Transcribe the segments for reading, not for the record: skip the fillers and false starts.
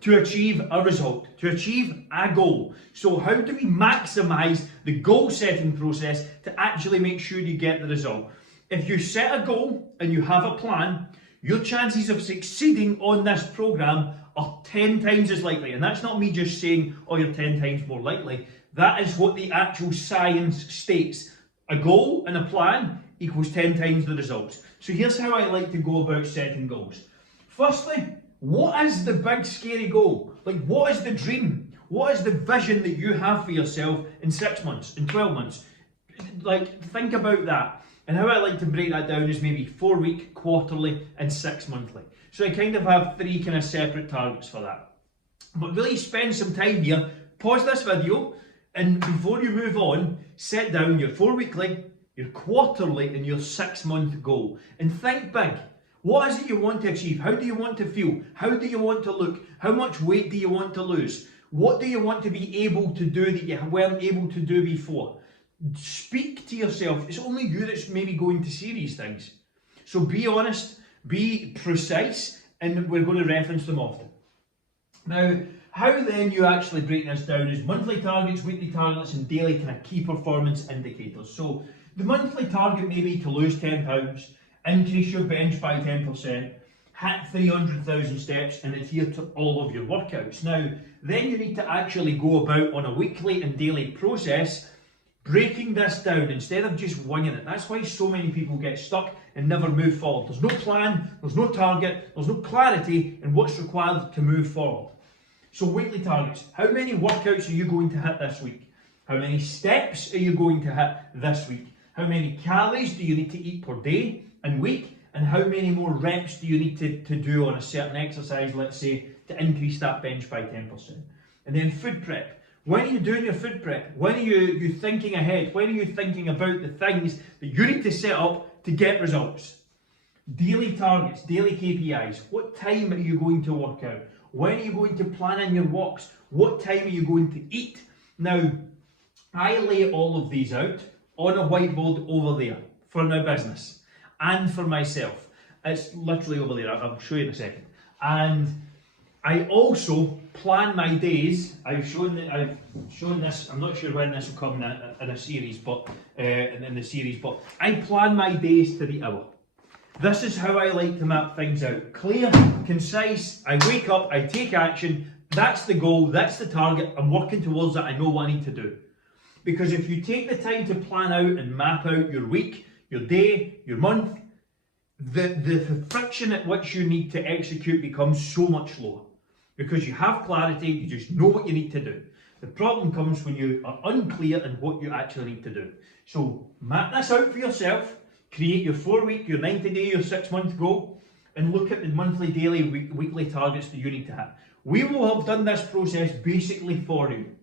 to achieve a result, to achieve a goal. So how do we maximize the goal setting process to actually make sure you get the result? If you set a goal and you have a plan, your chances of succeeding on this program are 10 times as likely. And that's not me just saying, oh, you're 10 times more likely. That is what the actual science states. A goal and a plan equals 10 times the results. So here's how I like to go about setting goals. Firstly, what is the big scary goal? Like, what is the dream? What is the vision that you have for yourself in 6 months, in 12 months? Like, think about that. And how I like to break that down is maybe 4-week, quarterly, and 6-monthly. So I kind of have 3 kind of separate targets for that. But really spend some time here, pause this video, and before you move on, set down your 4-weekly, your quarterly, and your 6-month goal. And think big. What is it you want to achieve? How do you want to feel? How do you want to look? How much weight do you want to lose? What do you want to be able to do that you weren't able to do before? Speak to yourself. It's only you that's maybe going to see these things. So be honest, be precise, and we're going to reference them often. Now, how then you actually break this down is monthly targets, weekly targets, and daily kind of key performance indicators. So the monthly target may be to lose 10 pounds, increase your bench by 10%, hit 300,000 steps, and adhere to all of your workouts. Now, then you need to actually go about on a weekly and daily process, breaking this down instead of just winging it. That's why so many people get stuck and never move forward. There's no plan, there's no target, there's no clarity in what's required to move forward. So weekly targets. How many workouts are you going to hit this week? How many steps are you going to hit this week? How many calories do you need to eat per day and week? And how many more reps do you need to do on a certain exercise, let's say, to increase that bench by 10%? And then food prep. When are you doing your food prep? When are you thinking ahead? When are you thinking about the things that you need to set up to get results? Daily targets, daily KPIs. What time are you going to work out? When are you going to plan in your walks? What time are you going to eat? Now, I lay all of these out on a whiteboard over there for my business and for myself. It's literally over there. I'll show you in a second. And I also plan my days. I've shown this. I'm not sure when this will come in a series, but in the series. But I plan my days to the hour. This is how I like to map things out. Clear, concise. I wake up. I take action. That's the goal. That's the target. I'm working towards that. I know what I need to do. Because if you take the time to plan out and map out your week, your day, your month, the friction at which you need to execute becomes so much lower. Because you have clarity, you just know what you need to do. The problem comes when you are unclear in what you actually need to do. So map this out for yourself, create your 4-week, your 90-day, your 6-month goal, and look at the monthly, daily, weekly targets that you need to hit. We will have done this process basically for you.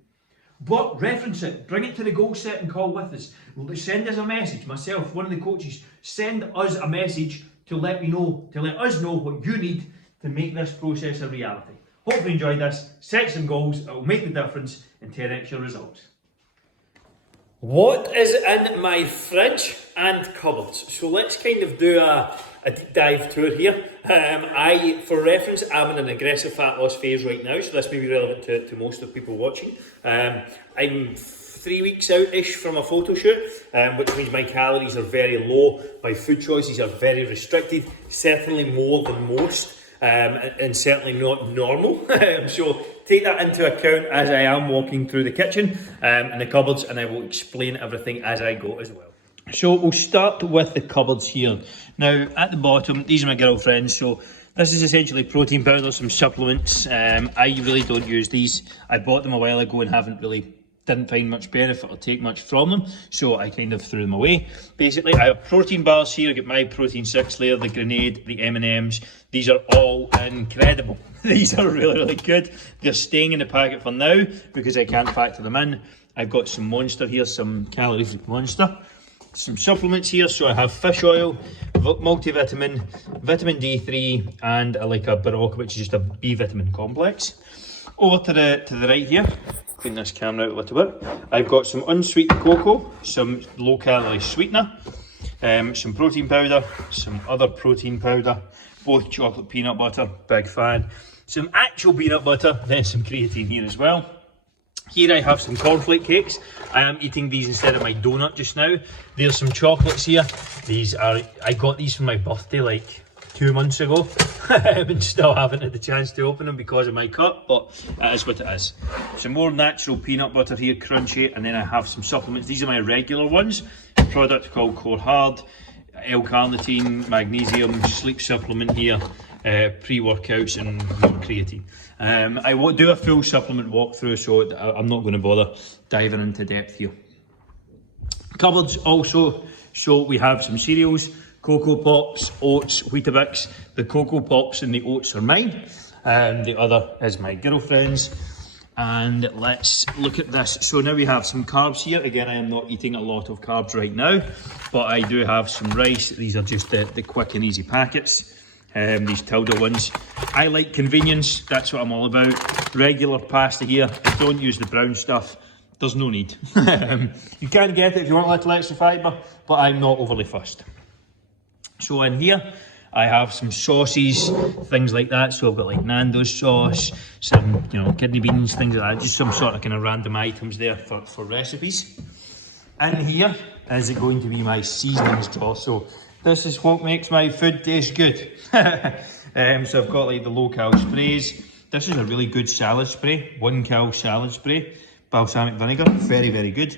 But reference it, bring it to the goal setting call with us. Send us a message, myself, one of the coaches, send us a message to let us know what you need to make this process a reality. Hopefully you enjoyed this. Set some goals, it will make the difference and 10x your results. What is in my fridge and cupboards? So let's kind of do a deep dive tour here. For reference, I'm in an aggressive fat loss phase right now, so this may be relevant to most of the people watching. I'm 3 weeks out-ish from a photo shoot, which means my calories are very low, my food choices are very restricted, certainly more than most. And certainly not normal. So take that into account as I am walking through the kitchen and the cupboards, and I will explain everything as I go as well. So we'll start with the cupboards here. Now at the bottom, these are my girlfriends. So this is essentially protein powder, some supplements. I really don't use these. I bought them a while ago and didn't find much benefit or take much from them, so I kind of threw them away. Basically, I have protein bars here. I get my protein 6 layer, the grenade, the M&Ms. These are all incredible. These are really good. They're staying in the packet for now because I can't factor them in. I've got some Monster here, some calorie-free Monster. Some supplements here, so I have fish oil, multivitamin, vitamin D3, and a Barocca, which is just a B vitamin complex. Over to the right here, clean this camera out a little bit. I've got some unsweetened cocoa, some low calorie sweetener, some protein powder, some other protein powder, both chocolate peanut butter, big fan. some actual peanut butter, then some creatine here as well. Here I have some cornflake cakes. I am eating these instead of my donut just now. There's some chocolates here. I got these for my birthday like 2 months ago. And still haven't had the chance to open them because of my cut, but it is what it is. Some more natural peanut butter here, crunchy, and then I have some supplements. These are my regular ones. A product called Core Hard, L-carnitine, magnesium, sleep supplement here, pre-workouts and more creatine. I will do a full supplement walkthrough, so I'm not going to bother diving into depth here. Cupboards also, so we have some cereals, Cocoa Pops, oats, Weetabix. The Cocoa Pops and the oats are mine, and the other is my girlfriend's. And let's look at this. So now we have some carbs here. Again, I am not eating a lot of carbs right now, but I do have some rice. These are just the quick and easy packets. These Tilda ones. I like convenience, that's what I'm all about. Regular pasta here, I don't use the brown stuff, there's no need. You can get it if you want a little extra fibre, but I'm not overly fussed. So in here, I have some sauces, things like that. So I've got like Nando's sauce, some kidney beans, things like that. Just some sort of kind of random items there for recipes. In here is it going to be my seasonings jar. So this is what makes my food taste good. So I've got like the low-cal sprays. This is a really good salad spray, 1-cal salad spray, balsamic vinegar, very, very good.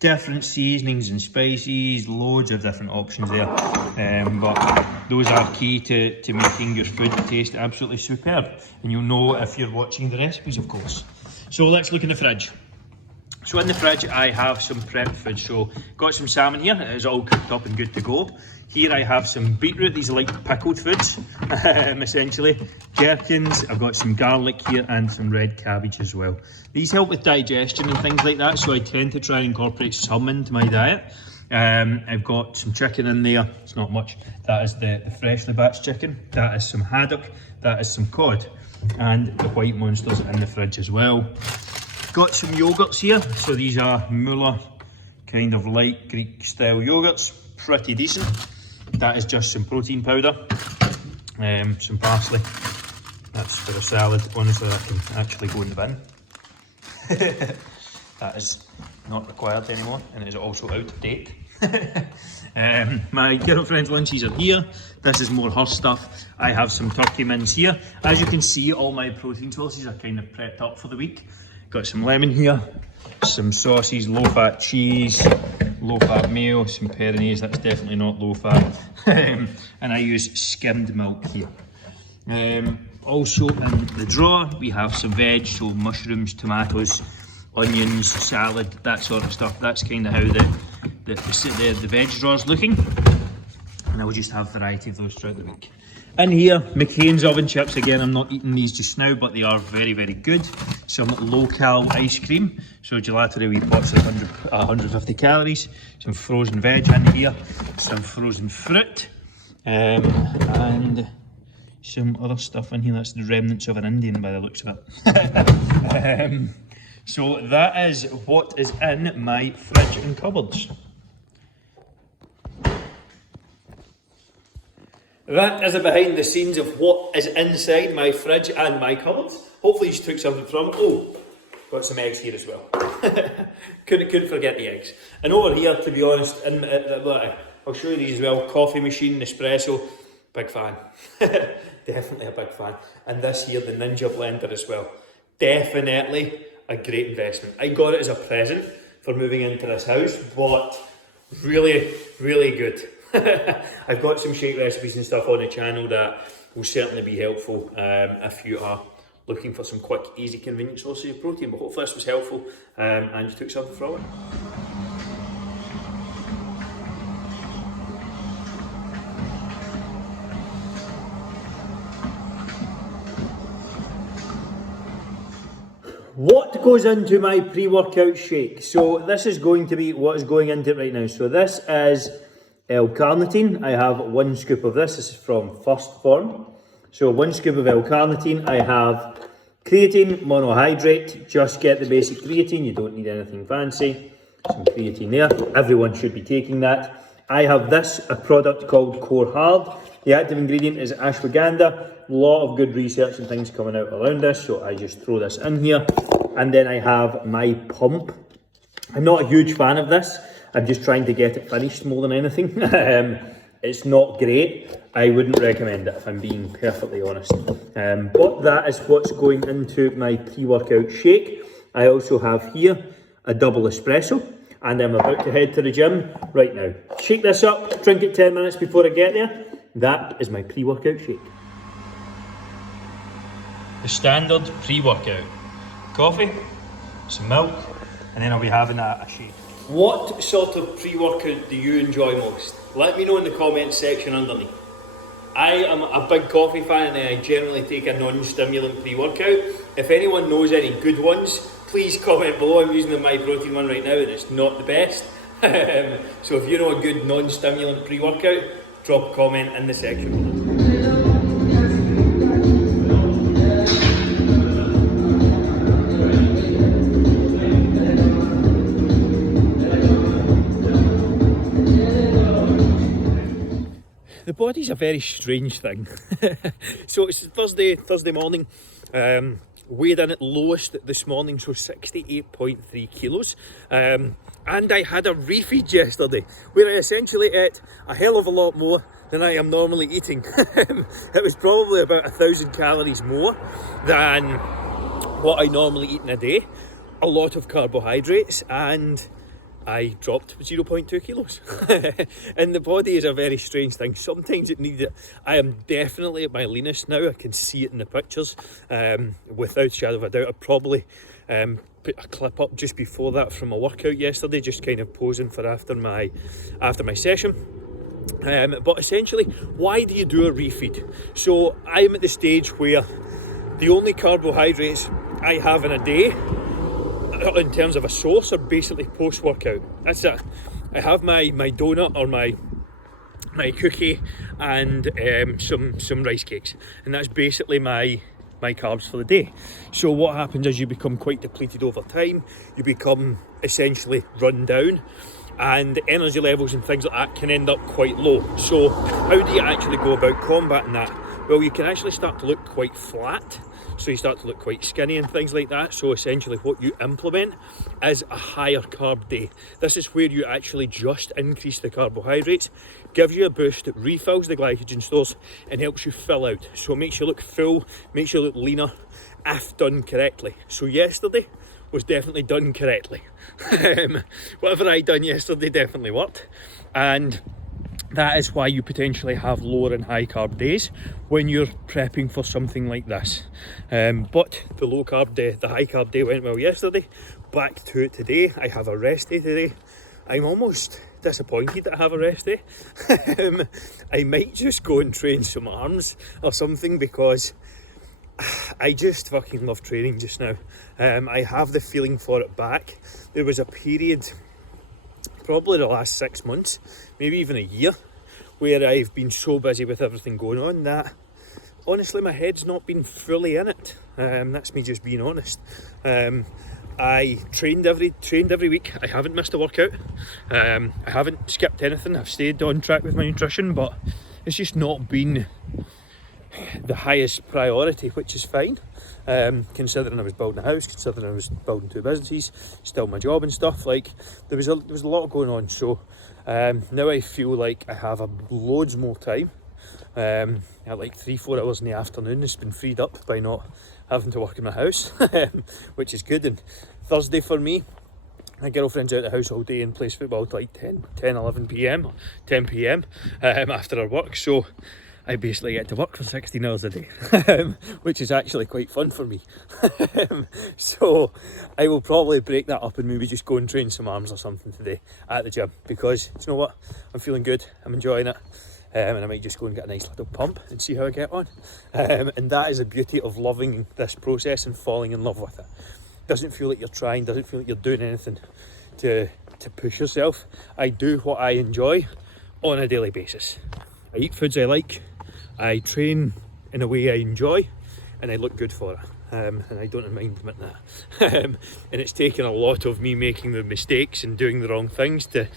Different seasonings and spices, loads of different options there. But those are key to making your food taste absolutely superb. And you'll know if you're watching the recipes, of course. So let's look in the fridge. So in the fridge, I have some prepped food. So got some salmon here, it is all cooked up and good to go. Here I have some beetroot, these are like pickled foods, essentially. Gherkins, I've got some garlic here and some red cabbage as well. These help with digestion and things like that, so I tend to try and incorporate some into my diet. I've got some chicken in there, it's not much. That is the freshly batched chicken. That is some haddock, that is some cod. And the white monsters in the fridge as well. Got some yogurts here, so these are Muller, kind of light Greek style yogurts, pretty decent. That is just some protein powder, some parsley. That's for a salad. Honestly, that can actually go in the bin. That is not required anymore, and it is also out of date. My girlfriend's lunches are here. This is more her stuff. I have some turkey mince here. As you can see, all my protein sources are kind of prepped up for the week. Got some lemon here, some sauces, low-fat cheese, low-fat mayo, some Pyrenees, that's definitely not low-fat. And I use skimmed milk here. Also in the drawer, we have some veg, so mushrooms, tomatoes, onions, salad, that sort of stuff. That's kind of how the veg drawer's looking. And I will just have a variety of those throughout the week. In here, McCain's oven chips. Again, I'm not eating these just now, but they are very, very good. Some low-cal ice cream. So gelato, we pots of 150 calories. Some frozen veg in here. Some frozen fruit. And some other stuff in here. That's the remnants of an Indian by the looks of it. So that is what is in my fridge and cupboards. That is a behind the scenes of what is inside my fridge and my cupboards. Hopefully you took something from it. Oh, got some eggs here as well. couldn't forget the eggs. And over here, to be honest, I'll show you these as well. Coffee machine, Nespresso, big fan. Definitely a big fan. And this here, the Ninja blender as well. Definitely a great investment. I got it as a present for moving into this house, but really, really good. I've got some shake recipes and stuff on the channel that will certainly be helpful if you are looking for some quick, easy, convenient sources of protein. But hopefully this was helpful and you took something from it. What goes into my pre-workout shake? So this is going to be what is going into it right now. So this is L-carnitine. I have 1 scoop of this. This is from First Form. So 1 scoop of L-carnitine. I have creatine monohydrate. Just get the basic creatine. You don't need anything fancy. Some creatine there. Everyone should be taking that. I have this, a product called Core Hard. The active ingredient is ashwagandha. A lot of good research and things coming out around this, so I just throw this in here. And then I have my pump. I'm not a huge fan of this. I'm just trying to get it finished more than anything. It's not great. I wouldn't recommend it if I'm being perfectly honest. But that is what's going into my pre-workout shake. I also have here a double espresso, and I'm about to head to the gym right now. Shake this up, drink it 10 minutes before I get there. That is my pre-workout shake. The standard pre-workout. Coffee, some milk, and then I'll be having a shake. What sort of pre-workout do you enjoy most? Let me know in the comments section underneath. I am a big coffee fan, and I generally take a non-stimulant pre-workout. If anyone knows any good ones, please comment below. I'm using the My Protein one right now and it's not the best. So if you know a good non-stimulant pre-workout, drop a comment in the section below. The body's a very strange thing. So it's Thursday morning. Weighed in at lowest this morning, so 68.3 kilos. And I had a refeed yesterday, where I essentially ate a hell of a lot more than I am normally eating. It was probably about 1,000 calories more than what I normally eat in a day. A lot of carbohydrates, and I dropped 0.2 kilos. And the body is a very strange thing. Sometimes it needs it. I am definitely at my leanest now. I can see it in the pictures, without a shadow of a doubt. I probably put a clip up just before that from a workout yesterday, just kind of posing for after my session. But essentially, why do you do a refeed? So I'm at the stage where the only carbohydrates I have in a day in terms of a source are basically post-workout. That's it. I have my donut or my cookie and some rice cakes, and that's basically my carbs for the day. So what happens is you become quite depleted over time. You become essentially run down, and energy levels and things like that can end up quite low. So how do you actually go about combating that? Well, you can actually start to look quite flat. So you start to look quite skinny and things like that. So essentially what you implement is a higher carb day. This is where you actually just increase the carbohydrates, gives you a boost, it refills the glycogen stores and helps you fill out. So it makes you look full, makes you look leaner, if done correctly. So yesterday was definitely done correctly. Whatever I done yesterday definitely worked. And that is why you potentially have lower and high carb days when you're prepping for something like this. But the low carb day, the high carb day went well yesterday. Back to it today. I have a rest day today. I'm almost disappointed that I have a rest day. I might just go and train some arms or something, because I just fucking love training just now. I have the feeling for it back. There was a period, probably the last 6 months, maybe even a year, where I've been so busy with everything going on that honestly my head's not been fully in it. That's me just being honest. I trained every week. I haven't missed a workout. I haven't skipped anything. I've stayed on track with my nutrition, but it's just not been the highest priority, which is fine. Considering I was building a house, considering I was building 2 businesses, still my job and stuff, like there was a lot going on. So now I feel like I have loads more time. At like 3-4 hours in the afternoon, it's been freed up by not having to work in my house, which is good. And Thursday for me, my girlfriend's out of the house all day and plays football till like 11 p.m, 10 p.m. After her work. So I basically get to work for 16 hours a day, which is actually quite fun for me. So I will probably break that up and maybe just go and train some arms or something today at the gym, because you know what, I'm feeling good, I'm enjoying it. And I might just go and get a nice little pump and see how I get on. And that is the beauty of loving this process and falling in love with it. Doesn't feel like you're trying, doesn't feel like you're doing anything to push yourself. I do what I enjoy on a daily basis. I eat foods I like, I train in a way I enjoy, and I look good for it. and I don't mind admitting that. And it's taken a lot of me making the mistakes and doing the wrong things to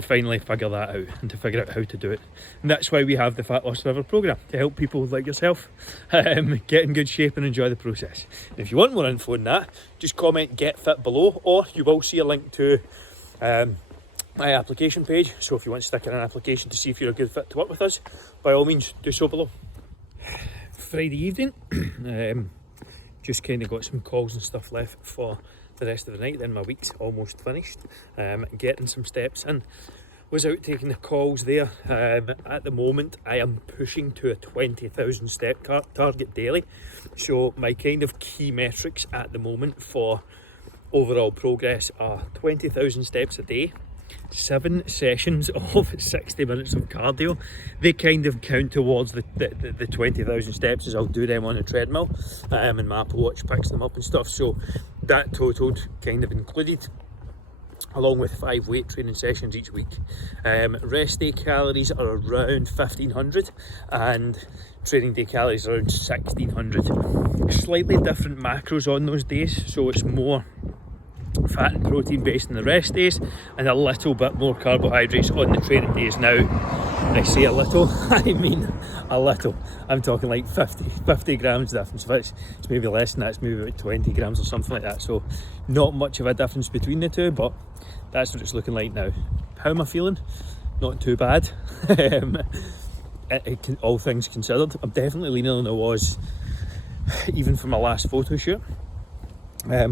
finally figure that out and to figure out how to do it. And that's why we have the Fat Loss Forever programme, to help people like yourself get in good shape and enjoy the process. And if you want more info on that, just comment "Get Fit" below, or you will see a link to my application page. So if you want to stick in an application to see if you're a good fit to work with us, by all means do so below. Friday evening, just kind of got some calls and stuff left for the rest of the night. Then my week's almost finished. Getting some steps in. Was out taking the calls there. At the moment I am pushing to a 20,000 step target daily. So my kind of key metrics at the moment for overall progress are 20,000 steps a day, 7 sessions of 60 minutes of cardio. They kind of count towards the 20,000 steps, as I'll do them on a treadmill, and my Apple Watch picks them up and stuff. So that totaled kind of included, along with 5 weight training sessions each week. Rest day calories are around 1,500 and training day calories around 1,600. Slightly different macros on those days, so it's more fat and protein based in the rest days and a little bit more carbohydrates on the training days. Now, when I say a little, I mean a little. I'm talking like 50 grams difference. It's maybe less than that, it's maybe about 20 grams or something like that. So not much of a difference between the two, but that's what it's looking like now. How am I feeling? Not too bad. All things considered, I'm definitely leaner than I was even for my last photo shoot.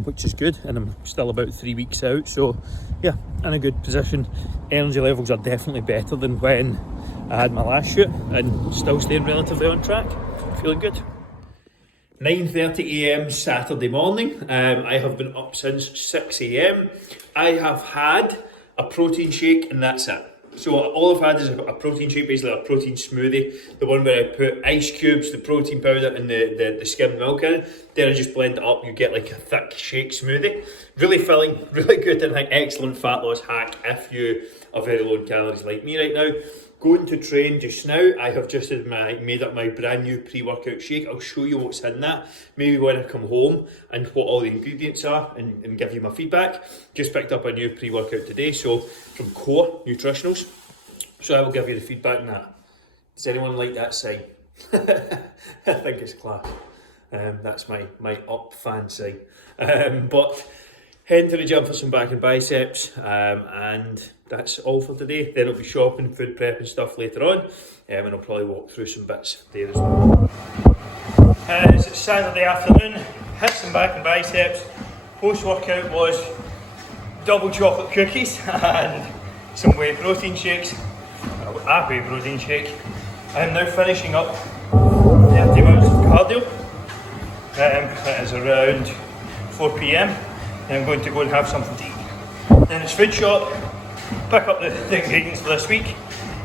Which is good, and I'm still about 3 weeks out, so yeah, in a good position. Energy levels are definitely better than when I had my last shoot, and still staying relatively on track. Feeling good. 9:30 a.m. Saturday morning. I have been up since 6 a.m. I have had a protein shake and that's it. So all I've had is a protein shake, basically a protein smoothie, the one where I put ice cubes, the protein powder and the skimmed milk in it. Then I just blend it up, you get like a thick shake smoothie. Really filling, really good, and an excellent fat loss hack if you are very low in calories like me right now. Going to train just now. I have just made up my brand new pre-workout shake. I'll show you what's in that, maybe when I come home, and what all the ingredients are, and give you my feedback. Just picked up a new pre-workout today, so from Core Nutritionals. So I will give you the feedback on that. Does anyone like that sign? I think it's class. That's my up fan sign. But heading to the gym for some back and biceps, and that's all for today. Then I'll be shopping, food prep and stuff later on, and I'll probably walk through some bits there as well. It's Saturday afternoon, hit some back and biceps. Post-workout was double chocolate cookies and some whey protein shakes, a whey protein shake. I'm now finishing up 30 minutes of cardio. It is around 4 p.m. and I'm going to go and have something to eat. Then it's food shop, pick up the ingredients for this week,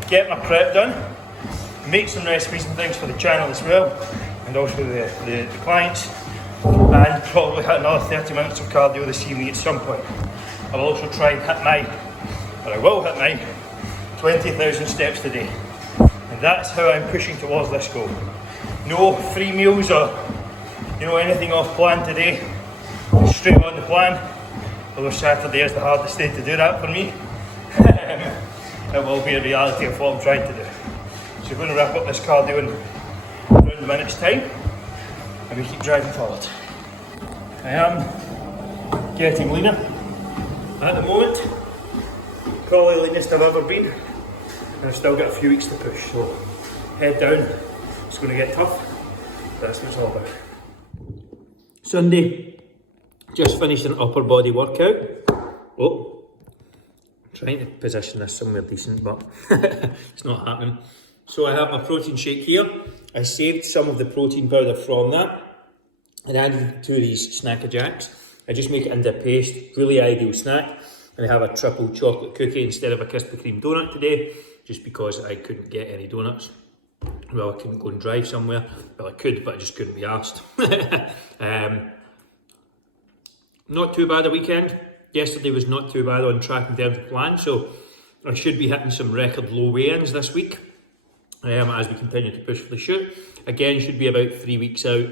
get my prep done, make some recipes and things for the channel as well, and also the clients, and probably hit another 30 minutes of cardio this evening at some point. I will also try and I will hit my 20,000 steps today. And that's how I'm pushing towards this goal. No free meals or anything off plan today. Straight on the plan. Although Saturday is the hardest day to do that for me. It will be a reality of what I'm trying to do. So we're going to wrap up this cardio in around a minute's time, and we keep driving forward. I am getting leaner at the moment. Probably the leanest I've ever been. And I've still got a few weeks to push, so head down. It's going to get tough. That's what it's all about. Sunday, just finished an upper body workout. Oh, I'm trying to position this somewhere decent, but it's not happening. So I have my protein shake here. I saved some of the protein powder from that and added 2 of these Snacker Jacks. I just make it into a paste, really ideal snack. And I have a triple chocolate cookie instead of a Krispy Kreme donut today, just because I couldn't get any donuts. Well, I couldn't go and drive somewhere. Well, I could, but I just couldn't be asked. Not too bad a weekend. Yesterday was not too bad on track in terms of plan, so I should be hitting some record low weigh-ins this week as we continue to push for the shoot. Again, should be about 3 weeks out.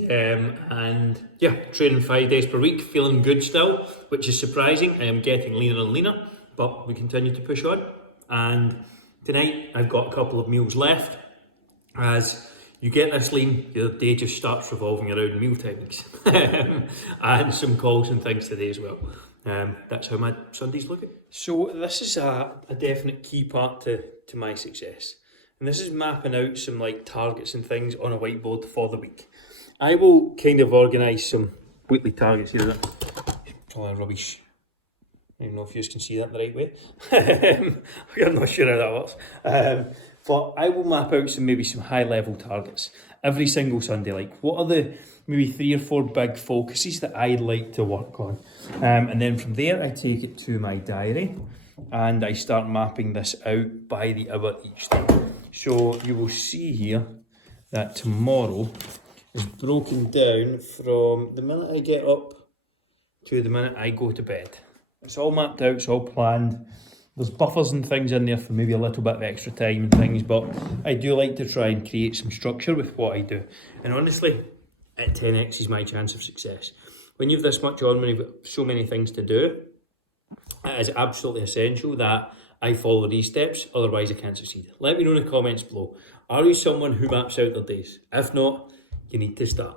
And yeah, training 5 days per week, feeling good still, which is surprising. I am getting leaner and leaner, but we continue to push on. And tonight I've got a couple of meals left. As you get this lean, your day just starts revolving around meal timings and some calls and things today as well. That's how my Sunday's looking. So this is a definite key part to my success. And this is mapping out some like targets and things on a whiteboard for the week. I will kind of organise some weekly targets here. Probably rubbish. I don't know if you can see that the right way. I'm not sure how that works. But I will map out some high level targets every single Sunday. Like, what are the maybe 3 or 4 big focuses that I'd like to work on? And then from there, I take it to my diary and I start mapping this out by the hour each day. So you will see here that tomorrow is broken down from the minute I get up to the minute I go to bed. It's all mapped out, it's all planned. There's buffers and things in there for maybe a little bit of extra time and things, but I do like to try and create some structure with what I do. And honestly, it 10x is my chance of success. When you've this much on, when you've got so many things to do, it is absolutely essential that I follow these steps, otherwise I can't succeed. Let me know in the comments below. Are you someone who maps out their days? If not, you need to start.